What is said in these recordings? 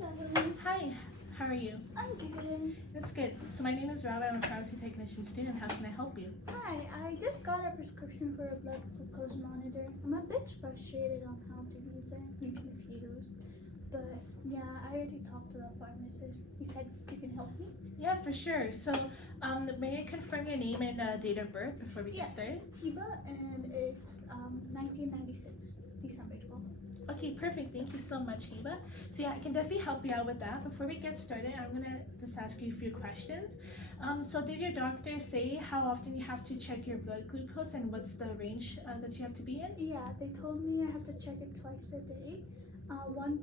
Hello. Hi, how are you? I'm good. That's good. So my name is Rob. I'm a pharmacy technician student. How can I help you? Hi, I just got a prescription for a blood glucose monitor. I'm a bit frustrated on how to use it and confused. But yeah, I already talked to the pharmacist. He said you can help me. Yeah, for sure. So, may I confirm your name and date of birth before we get started? Hiba, and it's 1996, December 12th. Okay, perfect. Thank you so much, Eva. So yeah, I can definitely help you out with that. Before we get started, I'm gonna just ask you a few questions. So did your doctor say how often you have to check your blood glucose and what's the range that you have to be in? Yeah, they told me I have to check it twice a day. One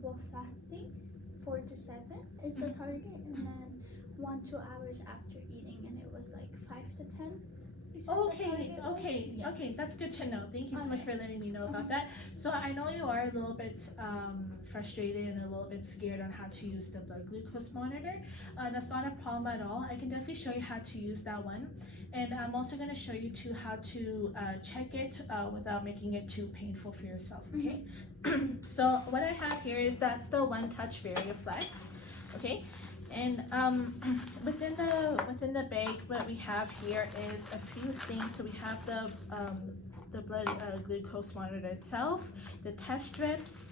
while fasting, 4 to 7 is the target, and then 1-2 hours after eating, and it was like 5 to 10. Okay, that's good to know. Thank you so much for letting me know about that. So I know you are a little bit frustrated and a little bit scared on how to use the blood glucose monitor. That's not a problem at all. I can definitely show you how to use that one. And I'm also going to show you too how to check it without making it too painful for yourself, okay? So what I have here is that's the One Touch VariFlex, okay? And within the bag, what we have here is a few things. So we have the blood glucose monitor itself, the test strips,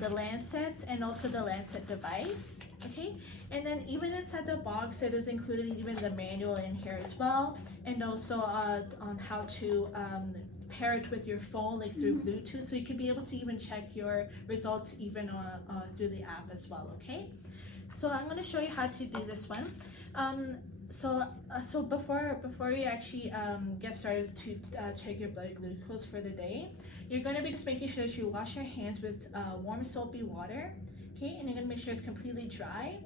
the lancets, and also the lancet device. Okay, and then even inside the box, it is included even the manual in here as well, and also on how to pair it with your phone, like through Bluetooth, so you can be able to even check your results even through the app as well. Okay. So I'm going to show you how to do this one. So before you actually get started to check your blood glucose for the day, you're going to be just making sure that you wash your hands with warm soapy water, okay? And you're going to make sure it's completely dry.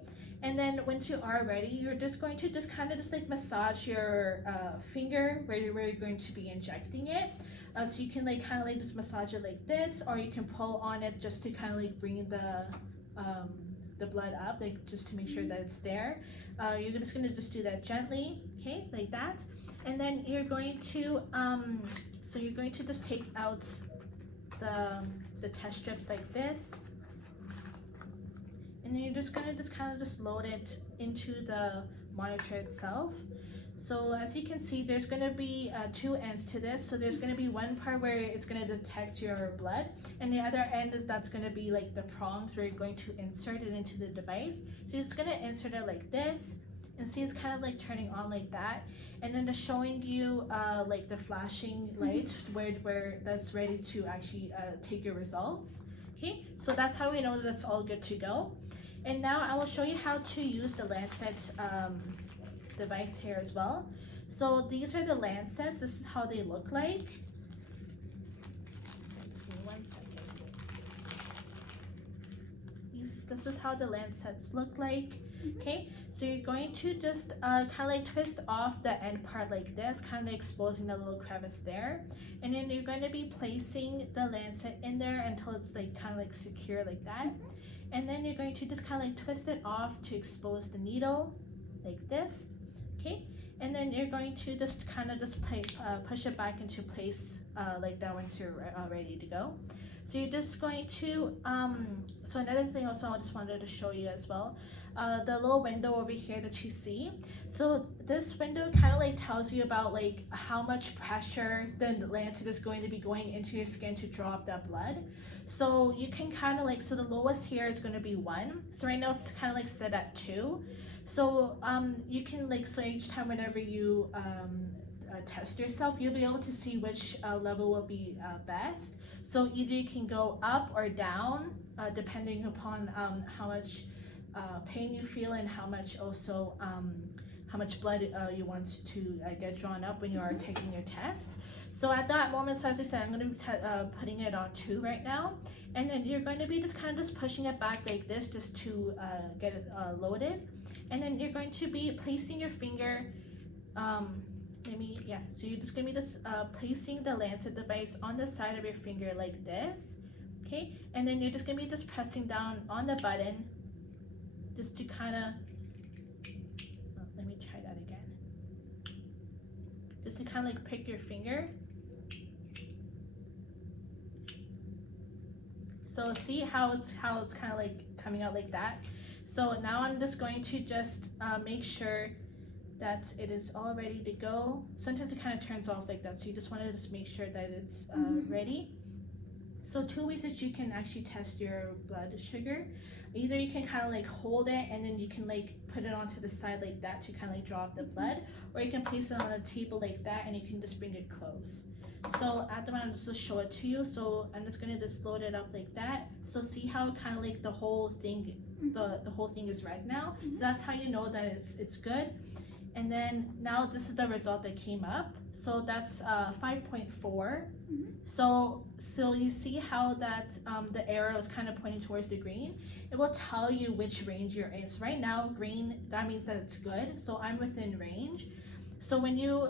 And then once you are ready, you're just going to kind of like massage your finger where you're going to be injecting it. So you can kind of just massage it like this, or you can pull on it just to kind of bring the blood up, just to make sure that it's there. You're just going to just do that gently, okay, like that. And then you're going to just take out the test strips like this, and then you're just going to kind of load it into the monitor itself. So as you can see, there's going to be two ends to this. So there's going to be one part where it's going to detect your blood, and the other end that's going to be like the prongs where you're going to insert it into the device. So it's going to insert it like this, and see it's kind of like turning on like that, and then it's showing you like the flashing light where that's ready to actually take your results. Okay, so that's how we know that that's all good to go. And now I will show you how to use the Lancet device here as well. So these are the lancets. This is how they look like. So give me 1 second. This is how the lancets look like. Okay, so you're going to just kind of like twist off the end part like this, kind of exposing the little crevice there, and then you're going to be placing the lancet in there until it's like kind of like secure like that. And then you're going to just kind of like twist it off to expose the needle like this. Okay, and then you're going to just kind of just push it back into place like that once you're ready to go. So you're just going to, so another thing also I just wanted to show you as well, the little window over here that you see. So this window kind of like tells you about like how much pressure the lancet is going to be going into your skin to draw up that blood. So you can kind of like, so the lowest here is going to be 1. So right now it's kind of like set at 2. So you can so each time whenever you test yourself, you'll be able to see which level will be best. So either you can go up or down depending upon how much pain you feel and how much also how much blood you want to get drawn up when you are taking your test. So at that moment, so as I said, I'm going to be putting it on 2 right now, and then you're going to be just kind of just pushing it back like this just to get it loaded. And then you're going to be placing your finger, so you're just going to be just placing the lancet device on the side of your finger like this, okay? And then you're just going to be just pressing down on the button just to kind of, let me try that again. Just to kind of like prick your finger. So see how it's kind of like coming out like that. So now I'm just going to just make sure that it is all ready to go. Sometimes it kind of turns off like that, so you just want to just make sure that it's ready. So 2 ways that you can actually test your blood sugar. Either you can kind of like hold it and then you can like put it onto the side like that to kind of like draw up the blood, or you can place it on a table like that and you can just bring it close. So at the moment, I'm just gonna show it to you. So I'm just gonna just load it up like that. So see how kind of like the whole thing, the whole thing is red now. So that's how you know that it's good. And then now this is the result that came up. So that's 5.4. So you see how that the arrow is kind of pointing towards the green. It will tell you which range you're in. So right now, green, that means that it's good. So I'm within range. So when you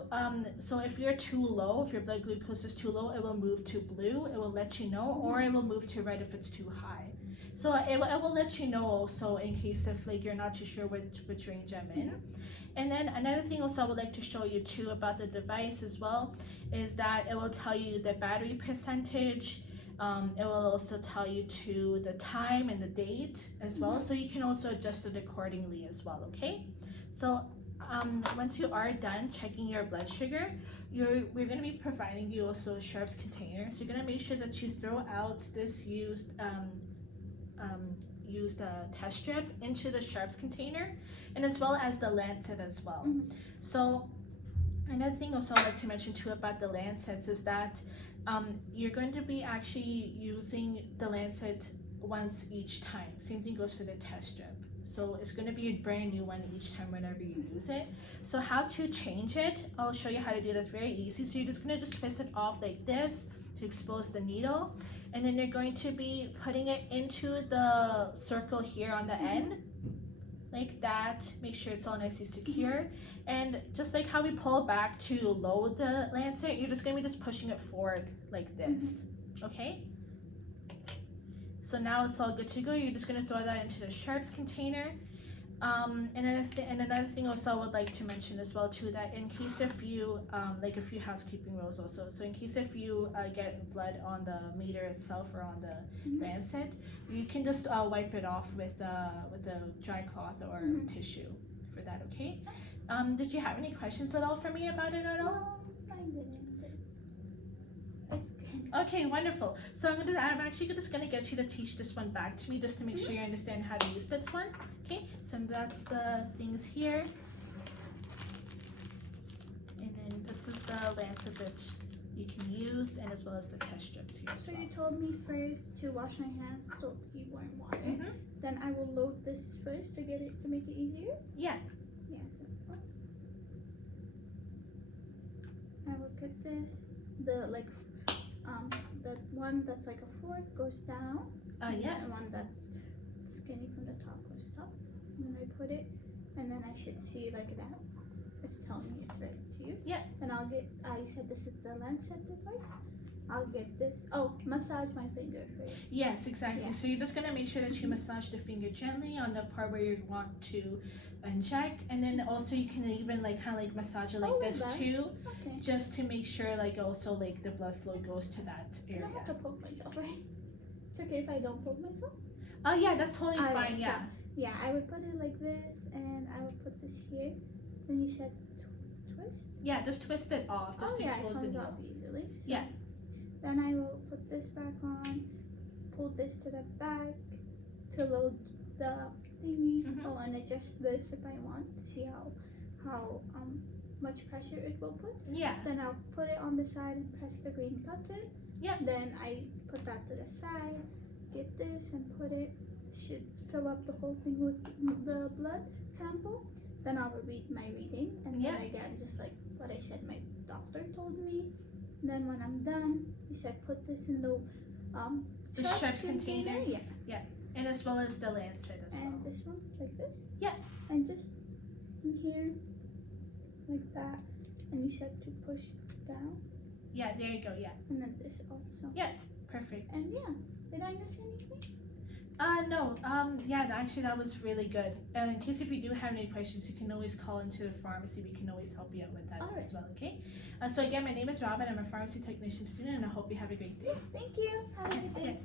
so if you're too low, if your blood glucose is too low, it will move to blue. It will let you know, or it will move to red if it's too high. So it will let you know also in case if like you're not too sure which range I'm in. And then another thing also I would like to show you too about the device as well is that it will tell you the battery percentage. It will also tell you to the time and the date as well, so you can also adjust it accordingly as well. Okay, so once you are done checking your blood sugar, we're going to be providing you also a sharps container. So you're going to make sure that you throw out this used test strip into the sharps container, and as well as the lancet as well. So another thing also I'd like to mention too about the lancets is that you're going to be actually using the lancet once each time. Same thing goes for the test strip. So it's going to be a brand new one each time whenever you use it. So how to change it, I'll show you how to do it. It's very easy. So you're just going to just twist it off like this to expose the needle, and then you're going to be putting it into the circle here on the end like that. Make sure it's all nice and secure, and just like how we pull back to load the lancet, you're just going to be just pushing it forward like this. Okay, so now it's all good to go. You're just going to throw that into the sharps container. And another thing also I would like to mention as well too, that in case if you like a few housekeeping rules also. So in case if you get blood on the meter itself or on the lancet, you can just wipe it off with a dry cloth or tissue for that. Okay. Did you have any questions at all for me about it at all? I didn't. It's good. Okay, wonderful. So I'm actually just gonna get you to teach this one back to me just to make sure you understand how to use this one. Okay, so that's the things here. And then this is the lancet that you can use, and as well as the test strips here. So you told me first to wash my hands soapy warm water. Then I will load this first to make it easier. Yeah. Yeah. So I will put this the one that's like a fork goes down. Yeah. And one that's skinny from the top goes top. And then I put it, and then I should see like that. It's telling me it's ready to use. Yeah. Then I'll get. You said this is the lancet device. I'll get this. Oh, massage my finger first. Yes, exactly. Yeah. So you're just gonna make sure that you massage the finger gently on the part where you want to inject, and then also you can even like kind of like massage it like this too, just to make sure like also like the blood flow goes to that area. I don't have to poke myself, right? It's okay if I don't poke myself. Oh yeah, that's totally fine. So, yeah. Yeah, I would put it like this, and I would put this here. Then you said twist. Yeah, just twist it off, just to expose the it comes needle. off easily. So Yeah. Then I will put this back on, pull this to the back to load the thingy. Oh, and adjust this if I want to see how much pressure it will put. Yeah. Then I'll put it on the side and press the green button. Yeah. Then I put that to the side, get this and put it. Should fill up the whole thing with the blood sample. Then I'll read my reading, and then again, just like what I said, my doctor told me. Then when I'm done, he said put this in the sharps container. Yeah. And as well as the lancet as well. And this one, like this. Yeah. And just in here, like that. And you said to push down. Yeah, there you go. Yeah. And then this also. Yeah. Perfect. And yeah, did I miss anything? No. Yeah, actually that was really good. And in case if you do have any questions, you can always call into the pharmacy. We can always help you out with that as well, okay? So again, my name is Robin. I'm a pharmacy technician student, and I hope you have a great day. Yeah, thank you. Have a good day. Okay.